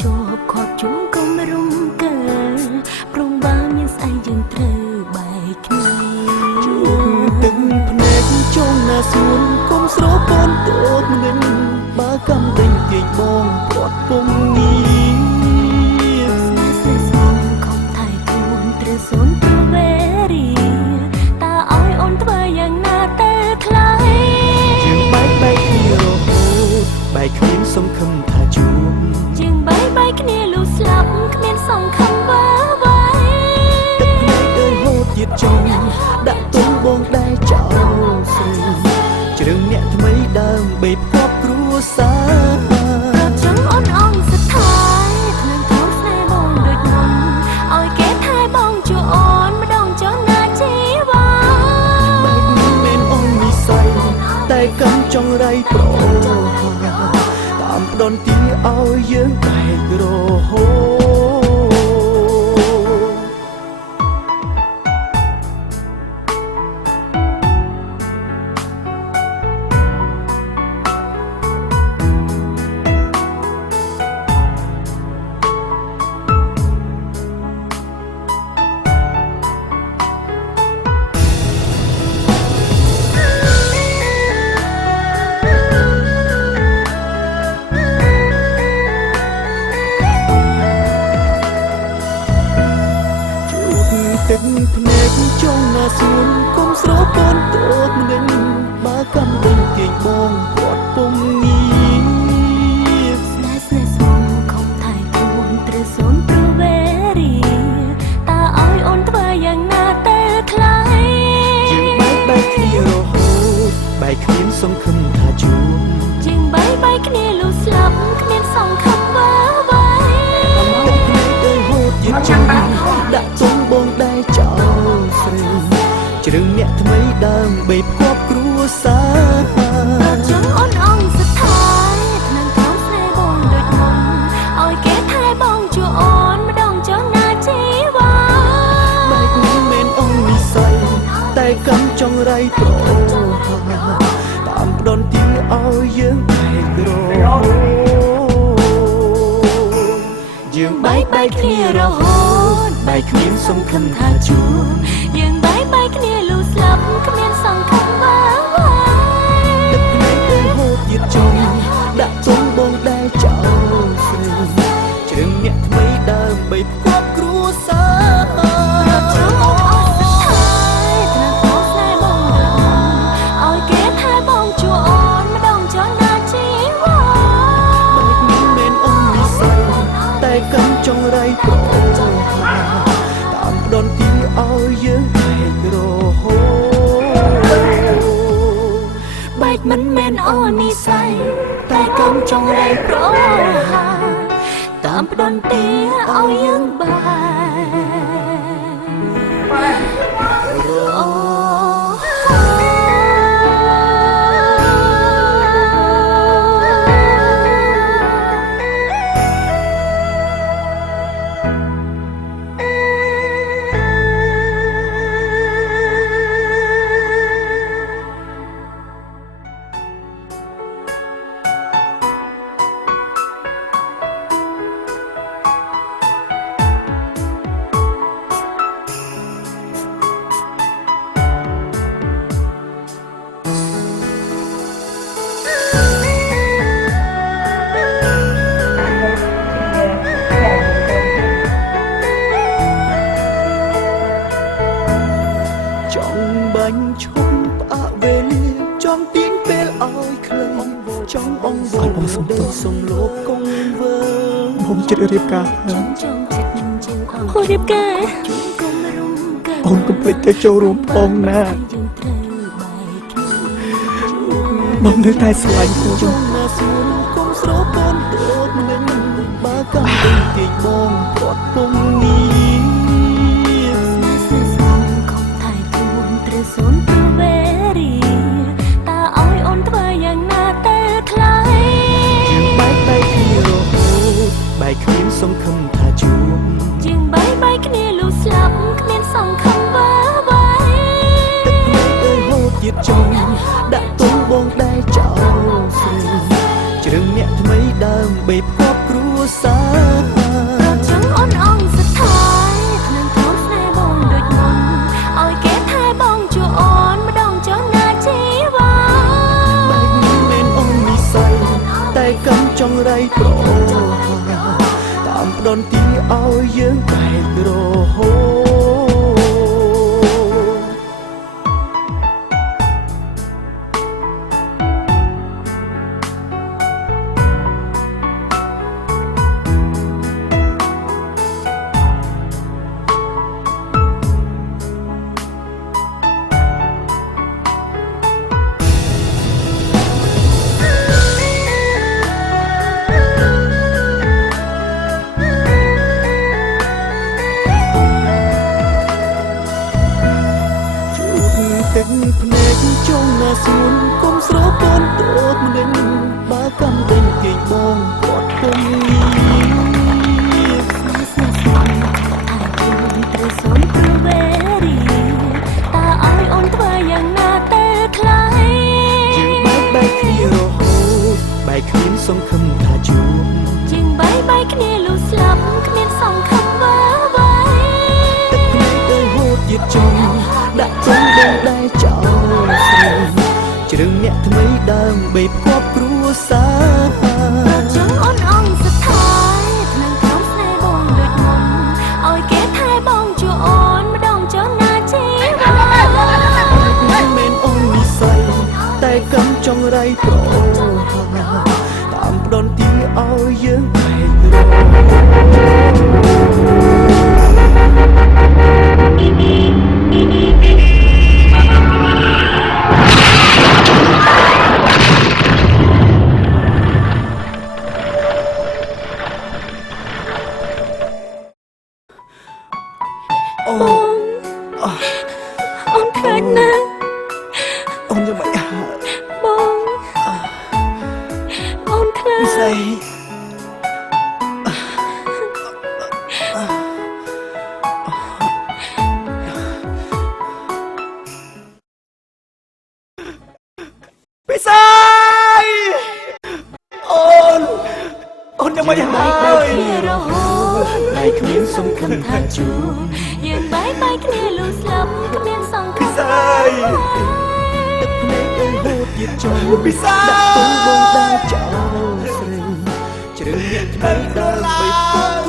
ជាប់ខត់ជុំកុំរំកើព្រមបើមានស្អីយើងត្រូវបែកគ្នាជួបទឹកភ្នែកចង់ណាសួនកុំស្រពន់តូចនឹងបើកំដេញគេបងពាត់ពុំងាស្នេហ៍ស្នេហ៍ខំថៃខ្លួនត្រូវសូនប្រវេរីតើឲ្យអូនធ្វើយ៉ាងណាទៅខ្លះយើងបែកគ្នារហូតបែកគ្នាសង្ឃឹមថាជួបយើងបែកគ្នាលុះស្លាប់គ្មានសង្ឃឹមវាវ៉ៃទឹកភ្នែកដូចហូតទៀតចង់ដាក់ទុំបងដែរចោលស្រីជ្រឿងអ្នកថ្មីដើមបេបគប់គ្រួសារចង់អូនអងស្ថាយថ្នឹងថោស្នេហ៍បងដូចមុនឲ្យគេថែបងជួអូនម្ដងចង់ណាជីវ៉ាបែបនេះមិនអូននិស័យតែកំចង់រៃប្រតាមដនទីឲ្យយើងបែករហូតទឹកភ្នែកចង់ណាសួនកុំស្រពន់តូចនឹងបើកំដេញគេបងគាត់ពុំងាស្នេហ៍ស្នេហ៍សូមខំថៃខ្លួនត្រូវសូនប្រវេរីតើឲ្យអូនធ្វើយ៉ាងណាទៅខ្លះយើងបែកគ្នារហូតបែកគ្នាសង្ឃឹមថាជួបយើងបែកគ្នាលុះស្លាប់គ្មានសង្ឃឹមវាវ៉ៃទឹកភ្នែកដូចហូតទៀតចង់ដាក់ទុំបងដែរចោលស្រីជ្រឿងអ្នកថ្មីដើមបេបគប់គ្រួសារចង់អូនអងស្ថាយថ្នឹងថោស្នេហ៍បងដូចមុនឲ្យគេថែបងជួអូនម្ដងចង់ណាជីវ៉ាបែបនេះមិនអូននិស័យតែកំចង់រៃប្រតាមដនទីឲ្យយើងបែករហូតយើងបែកគ្នារហូតបែកគ្នាសង្ឃឹមថាជួបយើងបែកគ្នាលុះស្លាប់គ្មានសង្ឃឹមវាវ៉ៃទឹកភ្នែកដូចហូតទៀតចង់ដាក់ទុំបងដែរចោលស្រីជ្រឿងអ្នកថ្មីដើមបីផ្គប់គ្រួសារចង់អូនអស់ស្ថាយថ្នឹងថោស្នេហ៍បងឲ្យគេថែបងជួអូនម្ដងចង់ណាជីវ៉ាបែបនេះមិនអូននិស័យតែកំចង់រៃប្រតាមដនទីឲ្យយើងបែករហូតបែកមិនមែនអូននិស័យតែកំចង់រៃប្រតាមផ្ដន់ទីឲ្យយើងបែចង់បាញ់ឈប់ផ្អាកវេលាចង់ទៀងពេលឲ្យខ្លីចង់អងបងសុំទោសសុំលោកកុំវើผมជិតរៀបការអូរៀបការអូនកុំភ្លេចទៅចូលរួមផងណាបងនៅតែស្រឡាញ់គូចង់ណាសួនកុំស្រពន់តូចនឹងបើកំដេញគេបងគាត់ពុំងាសូនប្រវេរីតើឲ្យអូនធ្វើយ៉ាងណាទៅខ្លះយើងបែកគ្នារហូតបែកគ្នាសង្ឃឹមថាជួបយើងបែកគ្នាលុះស្លាប់គ្មានសង្ឃឹមវាវ៉ៃទឹកភ្នែកដូចហូតទៀតចង់ដាក់ទុំបងដែរចោលស្រីជ្រឿងអ្នកថ្មីដើមបេបគប់គ្រួ សាររត់ចឹងអូនអងស្ថាយថ្នាំខ្លួនស្នេហ៍បងដូចមុនឲ្យគេថែបងជួអូនម្ដងចុះណាជីវ៉ាបែបនេះមិនអូននិស័យតែកំចង់រៃប្រតាមផ្ដន់ទីឲ្យយើងបែករហូតទឹកភ្នែកចង់ណាសួនគុំស្រពន់តូបមិនបើកំដេញគេបងគាត់ពុំស្នេហ៍ស្នេហ៍ស្នេហ៍ថែខ្លួនត្រូវសូនព្រវេរីតើឲ្យអូនធ្វើយ៉ាងណាទៅថ្លៃយើងបែកគ្នារហូតបែកគ្មានសង្ឃឹមថាជួបជាងបែកគ្នាលុះស្លាប់គ្មានសង្ឃឹមអ្វីទឹកភ្នែកទៅហូតទៀតចង់ដាក់ចង់ដងដែរចោលស្រីជ្រឹងអ្នកថ្មីដើមបីផ្គប់គ្រួសារចង់អូនអងស្ថាយថ្នាំក្រុមស្នេហ៍បងដូចមុនឲ្យគេថែបងជួអូនម្ដងចុះណាជីវ៉ាមិនមែនអូននិស័យតែកំចង់រៃប្រតាមផ្ដន់ទីឲ្យយើងបែករហូអូនខ្លាចណាស់អូនយ៉ាងម៉េចបងអូនខ្លាចពិសេសពិសេសអូនយ៉ាងម៉េចហើយរហូតបែកគ្មានសង្ឃឹមថាជួបយើងបែកគ្នាលុះស្លាប់គ្មានសង្ឃឹមទឹកភ្នែកអើហូតទៀតចង់ពិសាដាក់ទុំបងដែរចោលស្រីជ្រឹងអ្នកថ្មីដើមបី